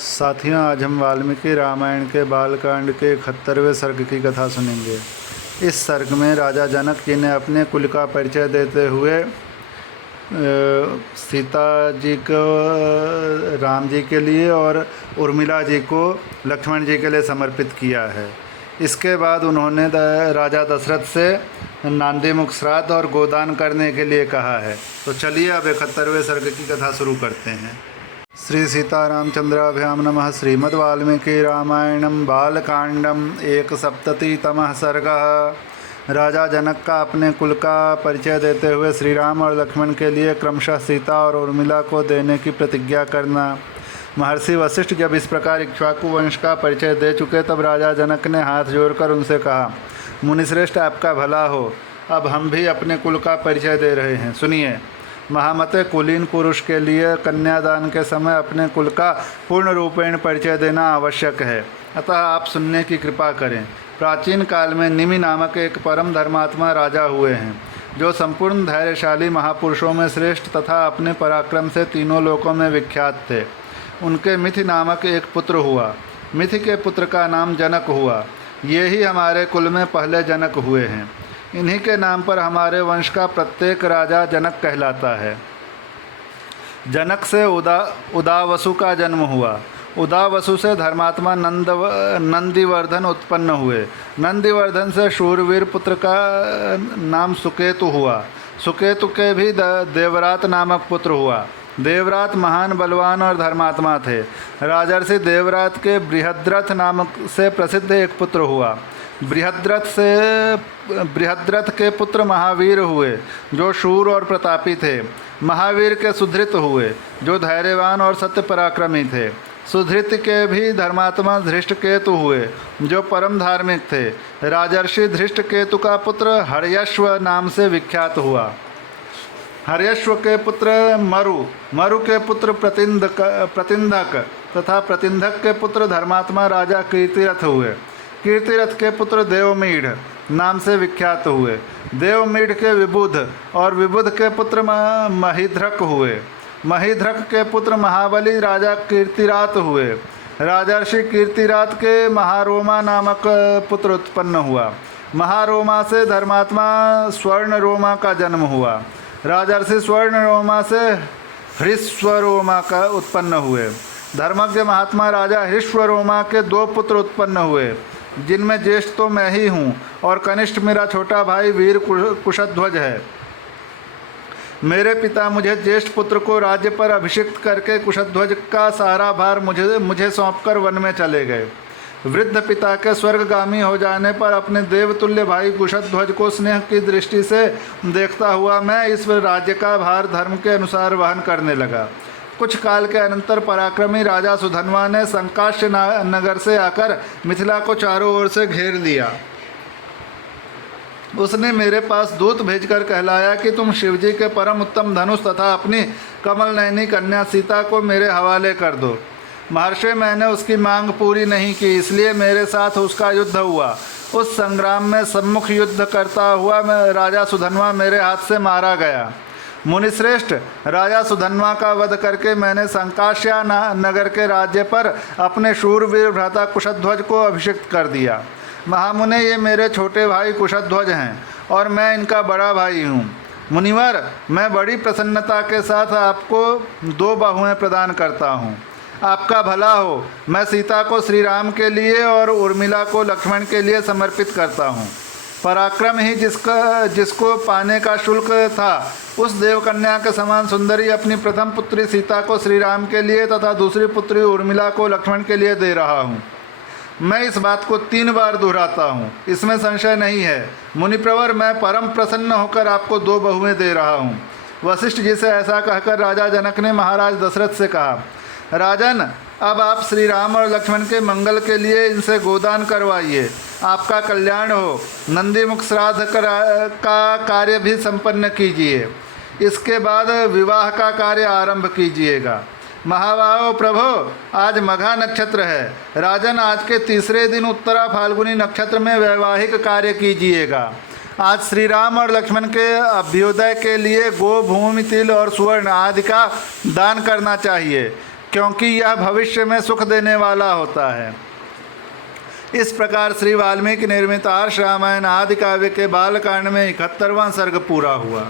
साथियों, आज हम वाल्मीकि रामायण के बालकांड के 71वें सर्ग की कथा सुनेंगे। इस सर्ग में राजा जनक जी ने अपने कुल का परिचय देते हुए सीता जी को राम जी के लिए और उर्मिला जी को लक्ष्मण जी के लिए समर्पित किया है। इसके बाद उन्होंने राजा दशरथ से नांदीमुख श्राद्ध और गोदान करने के लिए कहा है। तो चलिए अब 71वें सर्ग की कथा शुरू करते हैं। श्री सीतारामचंद्राभ्याम नमः। श्रीमद् वाल्मीकि रामायणम बालकांडम 1सप्ततितमः सर्गः। राजा जनक का अपने कुल का परिचय देते हुए श्री राम और लक्ष्मण के लिए क्रमशः सीता और उर्मिला को देने की प्रतिज्ञा करना। महर्षि वशिष्ठ जब इस प्रकार इक्ष्वाकु वंश का परिचय दे चुके तब राजा जनक ने हाथ जोड़कर उनसे कहा, मुनिश्रेष्ठ आपका भला हो। अब हम भी अपने कुल का परिचय दे रहे हैं, सुनिए। महामते, कुलीन पुरुष के लिए कन्यादान के समय अपने कुल का पूर्ण रूपेण परिचय देना आवश्यक है, अतः आप सुनने की कृपा करें। प्राचीन काल में निमि नामक एक परम धर्मात्मा राजा हुए हैं, जो संपूर्ण धैर्यशाली महापुरुषों में श्रेष्ठ तथा अपने पराक्रम से तीनों लोकों में विख्यात थे। उनके मिथि नामक एक पुत्र हुआ। मिथि के पुत्र का नाम जनक हुआ। ये ही हमारे कुल में पहले जनक हुए हैं। इन्हीं के नाम पर हमारे वंश का प्रत्येक राजा जनक कहलाता है। जनक से उदावसु का जन्म हुआ। उदावसु से धर्मात्मा नंदीवर्धन उत्पन्न हुए। नंदीवर्धन से शूरवीर पुत्र का नाम सुकेतु हुआ। सुकेतु के भी देवरात नामक पुत्र हुआ। देवरात महान बलवान और धर्मात्मा थे। राजर्षि देवरात के बृहद्रथ नामक से प्रसिद्ध एक पुत्र हुआ। बृहद्रथ के पुत्र महावीर हुए, जो शूर और प्रतापी थे। महावीर के सुधृत हुए, जो धैर्यवान और सत्य पराक्रमी थे। सुधृत के भी धर्मात्मा धृष्टकेतु हुए, जो परम धार्मिक थे। राजर्षि धृष्टकेतु का पुत्र हर्यश्व नाम से विख्यात हुआ। हर्यश्व के पुत्र मरु के पुत्र प्रतिंधक तथा प्रतिंधक के पुत्र धर्मात्मा राजा कीर्तिरथ हुए। कीर्तिरथ के पुत्र देवमीढ़ नाम से विख्यात हुए। देवमीढ़ के विबुध और विबुध के पुत्र महीध्रक हुए। महीध्रक के पुत्र महाबली राजा कीर्तिरात हुए। राजर्षि कीर्तिरात के महारोमा नामक पुत्र उत्पन्न हुआ। महारोमा से धर्मात्मा स्वर्णरोमा का जन्म हुआ। राजर्षि स्वर्णरोमा से हृष्वरोमा का उत्पन्न हुए। धर्मज्ञ महात्मा राजा हृष्वरोमा के 2 पुत्र उत्पन्न हुए, जिनमें ज्येष्ठ तो मैं ही हूँ और कनिष्ठ मेरा छोटा भाई वीर कुशध्वज है। मेरे पिता मुझे ज्येष्ठ पुत्र को राज्य पर अभिषिक्त करके कुशध्वज का सारा भार मुझे सौंपकर वन में चले गए। वृद्ध पिता के स्वर्गगामी हो जाने पर अपने देवतुल्य भाई कुशध्वज को स्नेह की दृष्टि से देखता हुआ मैं इस राज्य का भार धर्म के अनुसार वहन करने लगा। कुछ काल के अनंतर पराक्रमी राजा सुधन्वा ने संकाश्य नगर से आकर मिथिला को चारों ओर से घेर लिया। उसने मेरे पास दूत भेजकर कहलाया कि तुम शिवजी के परम उत्तम धनुष तथा अपनी कमल नयनी कन्या सीता को मेरे हवाले कर दो। महर्षि, मैंने उसकी मांग पूरी नहीं की, इसलिए मेरे साथ उसका युद्ध हुआ। उस संग्राम में सम्मुख युद्ध करता हुआ राजा सुधन्वा मेरे हाथ से मारा गया। मुनिश्रेष्ठ, राजा सुधन्वा का वध करके मैंने संकाश्या नगर के राज्य पर अपने शूरवीर भ्राता कुशध्वज को अभिषिक्त कर दिया। महामुने, ये मेरे छोटे भाई कुशध्वज हैं और मैं इनका बड़ा भाई हूँ। मुनिवर, मैं बड़ी प्रसन्नता के साथ आपको 2 बाहुएं प्रदान करता हूँ। आपका भला हो। मैं सीता को श्री राम के लिए और उर्मिला को लक्ष्मण के लिए समर्पित करता हूँ। पराक्रम ही जिसको पाने का शुल्क था, उस देवकन्या के समान सुंदरी अपनी प्रथम पुत्री सीता को श्री राम के लिए तथा दूसरी पुत्री उर्मिला को लक्ष्मण के लिए दे रहा हूँ। मैं इस बात को 3 बार दोहराता हूँ, इसमें संशय नहीं है। मुनिप्रवर, मैं परम प्रसन्न होकर आपको 2 बहुएं दे रहा हूँ। वशिष्ठ जी से ऐसा कहकर राजा जनक ने महाराज दशरथ से कहा, राजन, अब आप श्री राम और लक्ष्मण के मंगल के लिए इनसे गोदान करवाइए। आपका कल्याण हो। नंदीमुख श्राद्ध का कार्य भी संपन्न कीजिए। इसके बाद विवाह का कार्य आरंभ कीजिएगा। महाबाहो प्रभो, आज मघा नक्षत्र है। राजन, आज के तीसरे दिन उत्तरा फाल्गुनी नक्षत्र में वैवाहिक कार्य कीजिएगा। आज श्री राम और लक्ष्मण के अभ्युदय के लिए गो, भूमि, तिल और सुवर्ण आदि का दान करना चाहिए। क्योंकि यह भविष्य में सुख देने वाला होता है। इस प्रकार श्री वाल्मीकि निर्मित आर्ष रामायण आदि काव्य के बालकांड में 71वां सर्ग पूरा हुआ।